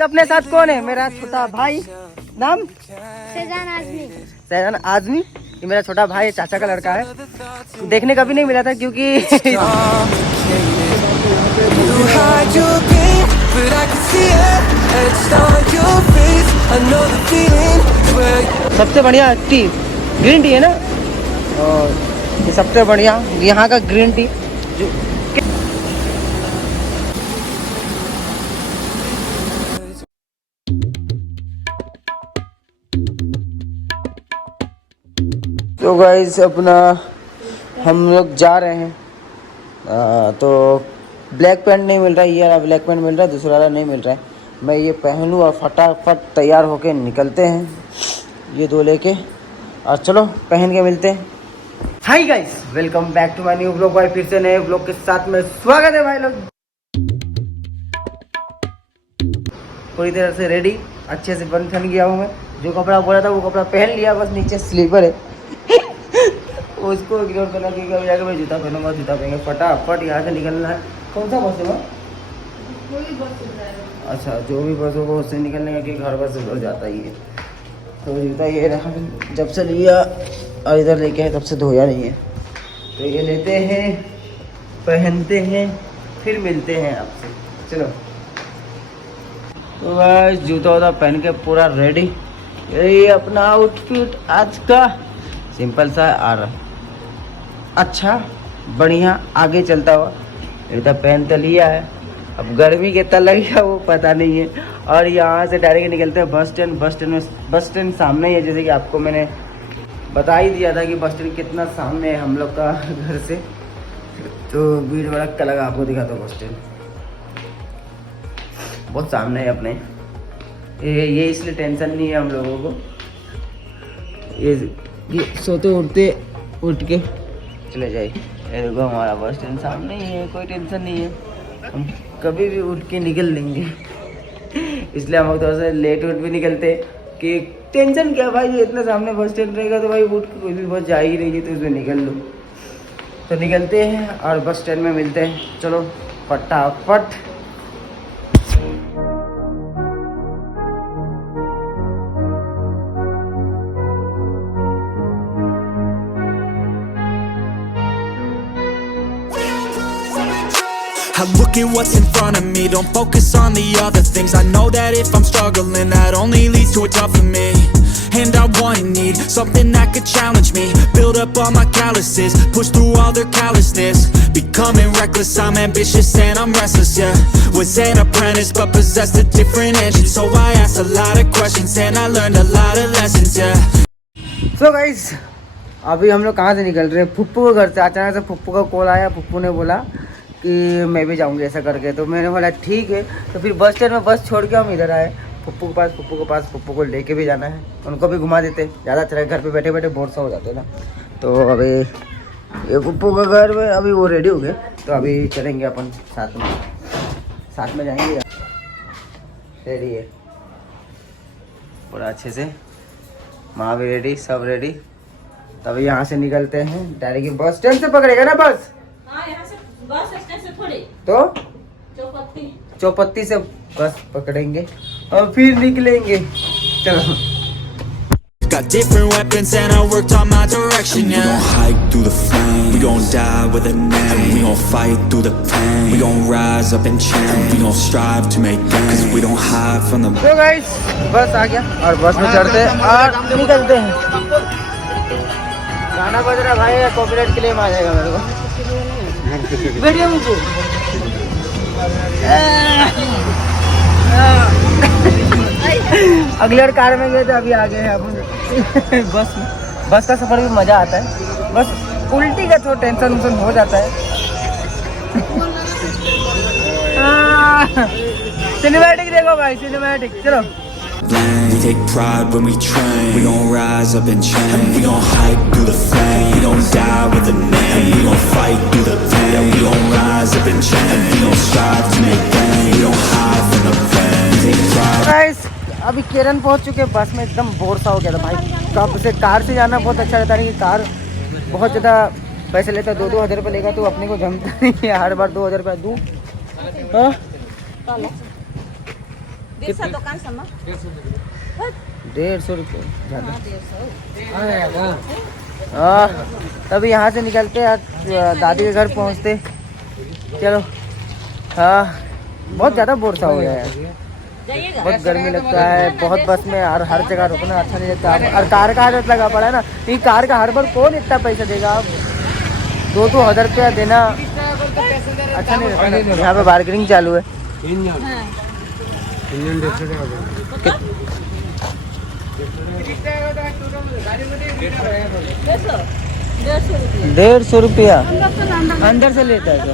Guys अपने साथ कौन है? मेरा छोटा भाई, नाम शहजान आजमी। शहजान आजमी। ये मेरा छोटा भाई, चाचा का लड़का है। देखने कभी नहीं मिला था क्योंकि सबसे बढ़िया टी ग्रीन टी है ना, और ये सबसे बढ़िया यहाँ का ग्रीन टी जो तो गाइस अपना हम लोग जा रहे हैं। तो ब्लैक पैंट नहीं मिल रहा है, ये वाला ब्लैक पैंट मिल रहा है, दूसरा वाला नहीं मिल रहा है। मैं ये पहन लूँ और फटाफट तैयार होके निकलते हैं ये दो लेके, और चलो पहन के मिलते हैं। Hi guys, welcome back to my new blog. भाई फिर से नए ब्लॉग के साथ में स्वागत है भाई लोग। पूरी तरह से रेडी, अच्छे से बन ठन गया हूँ मैं। जो कपड़ा बोला था वो कपड़ा पहन लिया, बस नीचे स्लीपर है उसको इग्नोर करना, क्योंकि अभी जाकर मैं जूता पहनूंगा। जूता पहनेंगे फटाफट यहाँ से निकलना है। कौन सा बस है? अच्छा, जो भी बस होगा उससे निकलने का, क्योंकि हर बस हो जाता ही है। तो जूता ये रहा, जब से लिया और इधर लेके है तब से धोया नहीं है। तो ये लेते हैं, पहनते हैं, फिर मिलते हैं आपसे। चलो तो बस जूता वूता पहन के पूरा रेडी। यही अपना आउटफिट आज का, सिंपल सा और अच्छा बढ़िया आगे चलता हुआ। जूता पहन तो लिया है, अब गर्मी कितना लगेगा वो पता नहीं है। और यहाँ से डायरेक्ट निकलते हैं बस स्टैंड। बस स्टैंड सामने ही है, जैसे कि आपको मैंने बता ही दिया था कि बस स्टैंड कितना सामने है हम लोग का घर से। तो भीड़ भड़क लगा, आपको दिखाता हूँ बस स्टैंड बहुत सामने है अपने। ये इसलिए टेंशन नहीं है हम लोगों को। ये सोते उठ के चले जाए। ये देखो हमारा बस स्टैंड सामने ही है, कोई टेंशन नहीं है, हम कभी भी उठ के निकल लेंगे इसलिए हम लोग थोड़ा सा लेट भी निकलते कि टेंशन क्या भाई, ये इतना सामने बस स्टैंड रहेगा तो भाई उठ के कोई भी बस जा ही रही है तो उसमें निकल लो। तो निकलते हैं और बस स्टैंड में मिलते हैं। चलो फटाफट। I look at what's in front of me, don't focus on the other things. I know that if I'm struggling, that only leads to a tough for me. And I want and need something that could challenge me, build up all my calluses, push through all their callousness. Becoming reckless, I'm ambitious and I'm restless, yeah. Was an apprentice but possessed a different engine, so I asked a lot of questions and I learned a lot of lessons, yeah. So guys, अभी हम लोग कहाँ से निकल रहे हैं? फुप्पू के घर से। अचानक से फुप्पू का कॉल आया, फुप्पू ने बोला कि मैं भी जाऊंगी ऐसा करके। तो मैंने बोला ठीक है। तो फिर बस स्टैंड में बस छोड़ के हम इधर आए फुप्पू के पास। फुप्पू को लेके भी जाना है, उनको भी घुमा देते, ज़्यादा अच्छा घर पे बैठे बैठे बोर सा हो जाते ना। तो अभी ये फुप्पू का घर में अभी वो रेडी हो गए, तो अभी चलेंगे अपन साथ में जाएंगे। रेडी है पूरा अच्छे से, माँ भी रेडी, सब रेडी। तभी यहाँ से निकलते हैं डायरेक्ट। बस स्टैंड से पकड़ेगा ना बस? हाँ, यहाँ से बस स्टैंड से थोड़ी, तो चौपत्ती से बस पकड़ेंगे और फिर निकलेंगे। चलो। Got different weapons and I worked on my direction, yeah. We gon' hike through the flame, we gon' die with a name. We gon' fight through the pain, we gon' rise up and change. We gon' strive to make gains, cause we don't hide from the... तो guys बस आ गया और बस में चढ़ते हैं और निकलते हैं। गाना बज रहा भाई, कॉपीराइट क्लेम आ जाएगा मेरे को वीडियो में। अगले बार कार में गए थे, अभी आ गए हैं अब बस का सफर भी मजा आता है। बस उल्टी का थोड़ा टेंशन हो जाता है सिनेमैटिक देखो भाई, सिनेमैटिक। चलो। We take pride when we train, we gon' rise up and change. We gon' hike through the flame, we gon' die with a name. We gon' fight through the pain, we gon' rise up and change. We gon' strive to make gains, we don't hide from the pain. Take pride. Guys, अभी केरन पहुंच चुके हैं। बस में एकदम bore सा हो गया था भाई। कब से कार से जाना बहुत अच्छा रहता है कि कार बहुत ज़्यादा पैसे लेता है, 2-2 हज़ार रुपये लेगा तो अपने को जमता नहीं है। हर बार 2 हज़ार रुपये दूँ। हाँ बिरसा दुकान समा 150 रुपये ज़्यादा। 150 तभी यहाँ से निकलते हैं, दादी के घर पहुँचते। चलो। हाँ, बहुत ज़्यादा बोर सा हो गया है, जाइएगा। बहुत गर्मी लगता है, बहुत बस में और हर जगह रुकना अच्छा नहीं लगता। और कार का आदत लगा पड़ा है ना, ये कार का हर बार कौन इतना पैसा देगा? आप 2-2 हज़ार रुपया देना अच्छा नहीं लगता। यहाँ पे बार्गेनिंग चालू है। हाँ। 150 रुपया अंदर से लेता है, तो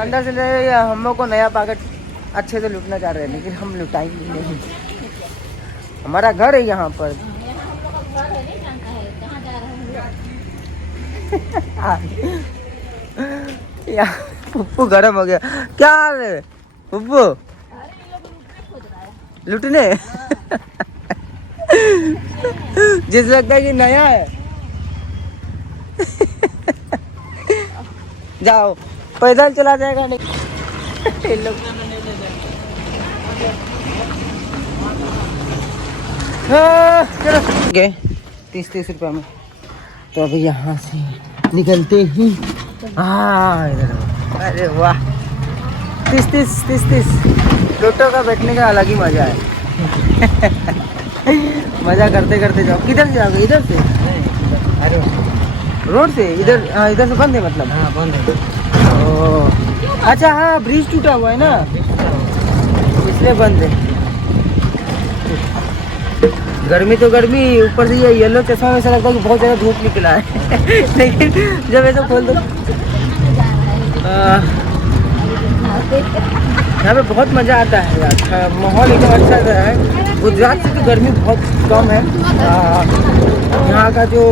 अंदर से ले या हम लोग को नया पैकेट अच्छे से लूटना चाह रहे हैं, लेकिन हम लुटाएंगे नहीं। हमारा घर है यहाँ पर। यार पप्पू गरम हो गया। क्या हाल है पप्पू? लुटने जिस लगता है कि नया है। जाओ, पैदल चला जाएगा नहीं। ये लोग चलो गए 30-30 रुपये में। तो अभी यहाँ से निकलते ही इधर, अरे वाह, 30 टोटो का बैठने का अलग ही मजा है। मजा करते करते जाओ। किधर से जाओगे? इधर से? अरे रोड से? इधर इधर से बंद है मतलब? हाँ बंद है। ओह अच्छा, हाँ ब्रिज टूटा हुआ है ना, इसलिए बंद है। गर्मी तो गर्मी, ऊपर से ये येलो चश्मा में ऐसा लगता है कि बहुत ज़्यादा धूप निकला है। लेकिन जब ऐसा खोल दो, यहाँ पे बहुत मज़ा आता है यार, माहौल एकदम अच्छा है। गुजरात से तो गर्मी बहुत कम है। यहाँ का जो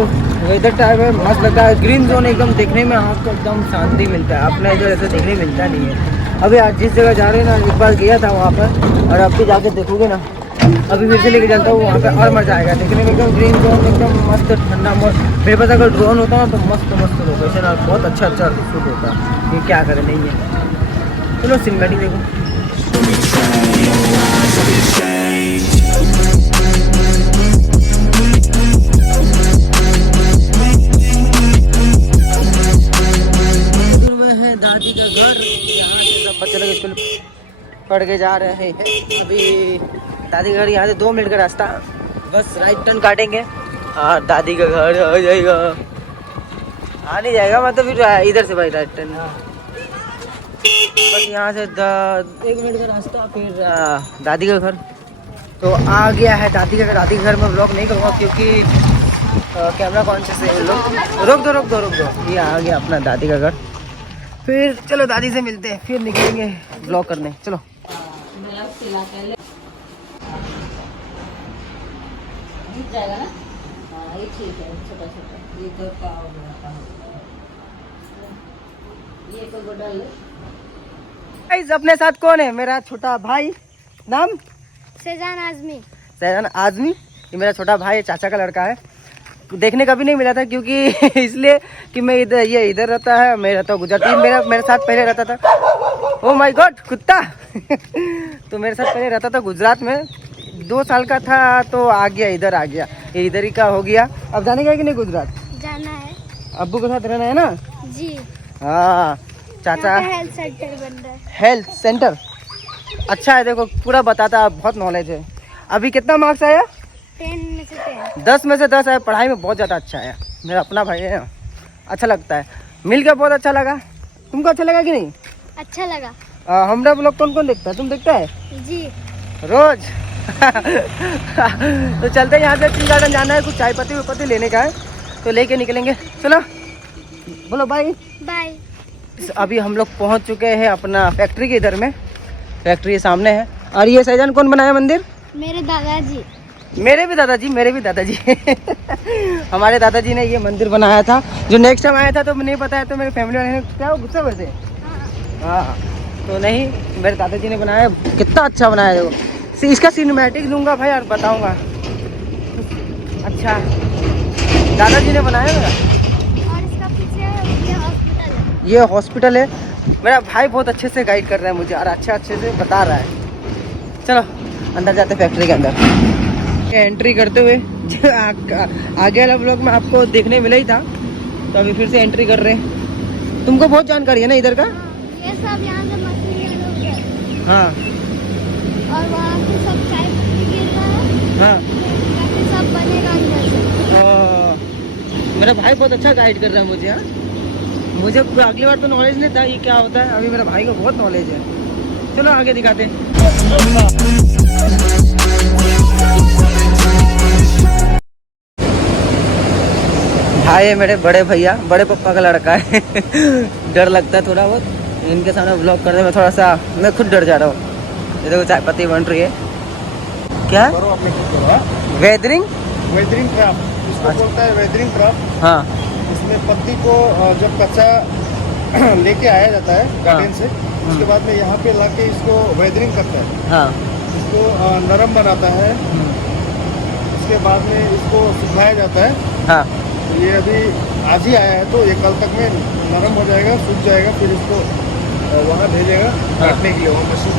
वेदर टाइप है मस्त लगता है। ग्रीन जोन एकदम देखने में आपको एकदम शांति मिलता है, अपना इधर ऐसा देखने मिलता नहीं है। अभी आज जिस जगह जा रहे हैं ना, एक बार गया था वहाँ पर, और अब भी जाके देखोगे ना, अभी फिर से लेके चलता हूँ वहाँ पे, और मज़ा आएगा देखने में। एकदम ग्रीन जोन, एकदम मस्त ठंडा मौसम। मेरे पास अगर ड्रोन होता है तो मस्त मस्त लोकेशन और बहुत अच्छा शूट होता है। ये क्या करें, नहीं है। चलो सिनेमैटिक देखो। है दादी का घर, यहाँ से सब बच्चे लोग स्कूल पढ़ के जा रहे हैं। अभी दादी का घर यहाँ से 2 मिनट का रास्ता, बस राइट टर्न काटेंगे और दादी का घर आ जाएगा। आ नहीं जाएगा मतलब फिर इधर से भाई राइट टर्न, बस यहाँ से 1 मिनट का रास्ता, फिर दादी का घर। तो आ गया है दादी का घर। दादी के घर में ब्लॉग नहीं करूँगा क्योंकि कैमरा कॉन्शियस है लोग। रोक दो। ये आ गया अपना दादी का घर। फिर चलो दादी से मिलते हैं, फिर निकलेंगे ब्लॉग करने। चलो जाएगा ना। हाँ ये ठीक है, छोटा छोटा ये तो का ये तो गोडल है। अपने साथ कौन है? मेरा छोटा भाई, नाम सेजान आजमी। सैजान आजमी। ये मेरा छोटा भाई है, चाचा का लड़का है। देखने का भी नहीं मिला था क्योंकि इसलिए कि मैं इधर, ये इधर रहता है, मैं रहता हूँ गुजरात। मेरे साथ पहले रहता था। ओह माय गॉड, कुत्ता। तो मेरे साथ पहले रहता था गुजरात में, 2 साल का था तो आ गया, इधर आ गया। ये इधर ही का हो गया। अब जाने का कि नहीं गुजरात? जाना है। अब्बू के साथ रहना है ना? जी। हाँ चाचा। हेल्थ सेंटर बन रहा है। हेल्थ सेंटर अच्छा है, देखो पूरा बताता है, बहुत नॉलेज है। अभी कितना मार्क्स आया? 10 में से 10। 10 में से 10 आया। पढ़ाई में बहुत ज़्यादा अच्छा है। मेरा अपना भाई है, अच्छा लगता है। मिल के बहुत अच्छा लगा। तुमको अच्छा लगा कि नहीं? अच्छा लगा। हमारा ब्लॉग कौन कौन देखता है? तुम देखता है जी रोज? तो चलते हैं, यहाँ से टी गार्डन जाना है, कुछ चाय पत्ती लेने का है, तो लेके निकलेंगे। चलो बोलो बाय बाय। अभी हम लोग पहुँच चुके हैं अपना फैक्ट्री के इधर में। फैक्ट्री सामने है। और ये सैजान कौन बनाया मंदिर? मेरे दादाजी। मेरे भी दादाजी। हमारे दादाजी ने ये मंदिर बनाया था। जो नेक्स्ट टाइम आया था तो नहीं पता है, तो मेरे फैमिली वाले ने क्या गुस्सा वैसे। हाँ तो नहीं, मेरे दादाजी ने बनाया। कितना अच्छा बनाया है देखो। इसका सिनेमैटिक दूंगा भाई और बताऊंगा। अच्छा दादाजी ने बनाया मेरा। और इसका पीछे ये हॉस्पिटल है। ये हॉस्पिटल है। मेरा भाई बहुत अच्छे से गाइड कर रहा है मुझे और अच्छे से बता रहा है। चलो अंदर जाते फैक्ट्री के अंदर। एंट्री करते हुए जो आगे वाला ब्लॉग में आपको देखने मिला ही था, तो अभी फिर से एंट्री कर रहे हैं। तुमको बहुत जानकारी है ना इधर का? ये सब यहाँ से मशीन लोग है हाँ और वहाँ से सब चाय पत्ती गिरता है, हाँ। ताकि सब बनेगा अंदर से। मेरा भाई बहुत अच्छा गाइड कर रहा है मुझे। हाँ मुझे अगली बार तो नॉलेज नहीं था ये क्या होता है, अभी मेरा भाई को बहुत नॉलेज है। चलो आगे दिखाते हैं। भाई है मेरे बड़े भैया, बड़े पप्पा का लड़का है। डर लगता है थोड़ा बहुत इनके सामने ब्लॉग करने में, थोड़ा सा मैं खुद डर जा रहा हूँ। ये देखो चाय पत्ती बन रही है। क्या वेदरिंग? वेदरिंग क्राफ्ट इसको बोलता है, वेदरिंग क्राफ्ट। हाँ इसमें पत्ती को जब कच्चा लेके आया जाता है गार्डन से, उसके बाद में यहाँ पे लाके इसको वेदरिंग करता है। हाँ इसको नरम बनाता है। उसके बाद में इसको सुखाया जाता है। हाँ तो ये अभी आज ही आया है, तो ये कल तक में नरम हो जाएगा, सूख जाएगा, फिर इसको वहाँ भेजेगा काटने के लिए वो मशीन।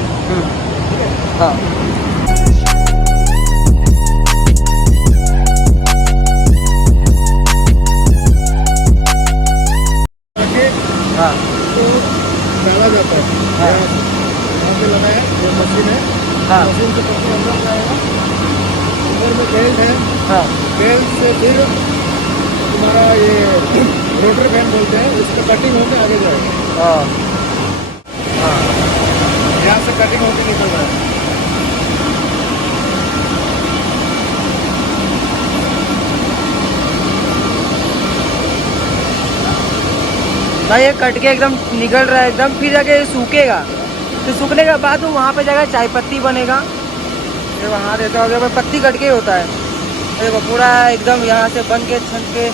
हाँ हाँ तो डाला जाता है। हाँ। यहाँ पे लगा है, ये मशीन है। हाँ। मशीन से पत्ती अंदर जाएगा, अंदर में बेल्ट है। हाँ बेल्ट से फिर तुम्हारा ये रोटर फैन बोलते हैं, इसका कटिंग होकर आगे जाएगा। हाँ हाँ यहाँ से कटिंग होकर निकल रहा है। ना ये कट के एकदम निकल रहा है एकदम, फिर जाके सूखेगा, तो सूखने के बाद वो वहाँ पे जाएगा चाय पत्ती बनेगा। ये वहाँ देता हो गया पत्ती कट के होता है। देखो पूरा एकदम यहाँ से बन के छन के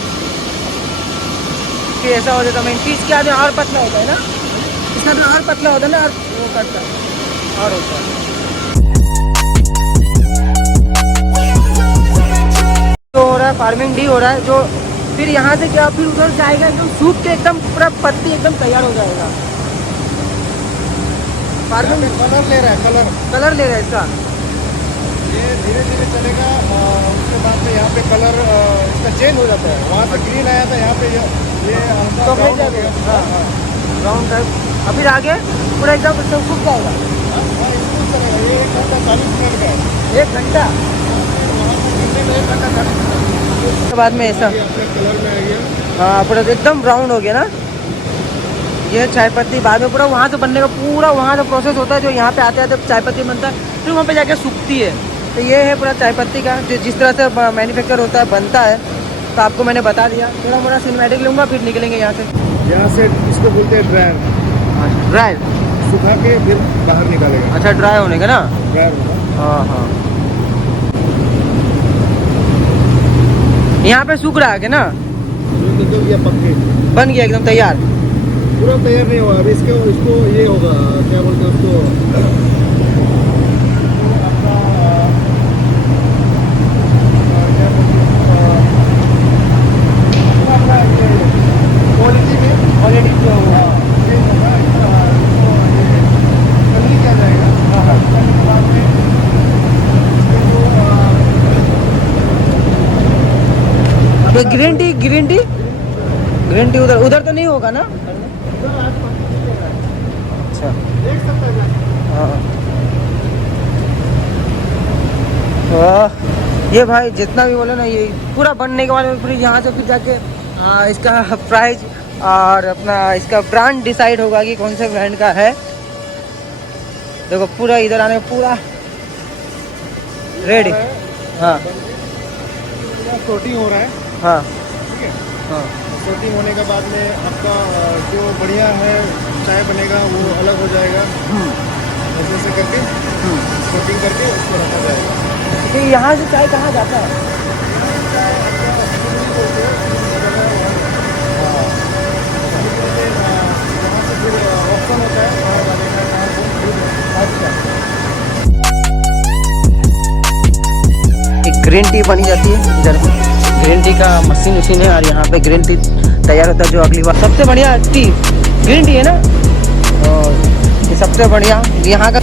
फिर ऐसा हो जाता है। फिर इसके आगे और पतला होता है ना, इसका तो और पतला होता है ना, और वो कटता है और होता है। जो हो रहा है फार्मिंग डी हो रहा है, जो फिर यहाँ से क्या फिर उधर जाएगा एकदम सूख के एकदम पूरा पत्ती एकदम तैयार हो जाएगा। फार्मिंग कलर ले रहा है, कलर ले रहा है इसका। ये धीरे धीरे चलेगा। उसके बाद में यहाँ पे कलर इसका चेंज हो जाता है। वहाँ से ग्रीन आया था, यहाँ पे ये हल्का तो ब्राउन हो गया। हाँ ब्राउन टाइप, और फिर आगे पूरा एकदम सूख जाएगा। हाँ, इसको चलेगा। ये 1 घंटा 40 मिनट का है। 1 घंटा वहाँ से घंटे में 1 घंटा 40 मिनट। उसके बाद में ऐसा ये अपने कलर में आ गया। हाँ पूरा एकदम ब्राउन हो गया ना। ये चाय पत्ती बाद में पूरा वहाँ से बनने का पूरा वहाँ से प्रोसेस होता है, जो यहाँ पे आते आते चाय पत्ती बनता है, फिर वहाँ पे जाके सूखती है। तो ये है पूरा चाय पत्ती का जो जिस तरह से मैन्युफैक्चर होता है, बनता है। तो आपको मैंने बता दिया, थोड़ा मोड़ा सिनेमैटिक लूँगा, फिर निकलेंगे यहाँ से। यहाँ से इसको बोलते हैं ड्रायर। ड्राई सुखा के फिर बाहर निकालेगा। अच्छा ड्राई होने का ना। ड्रायर होगा। हाँ हाँ यहाँ पे सूख रहा है ना, तो ये पक्के बन गया एकदम तैयार। पूरा तैयार नहीं हुआ अभी। इसको ये होगा, क्या बोलते हैं उसको, क्वालिटी में ऑलरेडी किया हुआ ये होगा। कल किया जाएगा। कल के बाद में तो ग्रीन टी उधर तो नहीं होगा ना? अच्छा देख सकते हैं। हाँ ये भाई जितना भी बोले ना, ये पूरा बनने के बाद में फिर यहाँ से फिर जाके इसका प्राइस और अपना इसका ब्रांड डिसाइड होगा कि कौन से ब्रांड का है। देखो पूरा इधर आने पूरा रेडी। हाँ कोटिंग हो रहा है। हाँ ठीक है। हाँ कोटिंग होने के बाद में आपका जो बढ़िया है चाय बनेगा वो अलग हो जाएगा। ऐसे ऐसे करके कोटिंग करके उसको रखा जाएगा। तो यहाँ से चाय कहाँ जाता है? यहाँ से फिर ऑप्शन होता है कहाँ जाने का, कहाँ से। अच्छा एक ग्रीन टी बनी जाती है इधर, ग्रीन टी का मशीन है, और यहाँ पे ग्रीन टी तैयार होता है। जो अगली बार सबसे बढ़िया टी ग्रीन टी है ना, और ये सबसे बढ़िया यहाँ का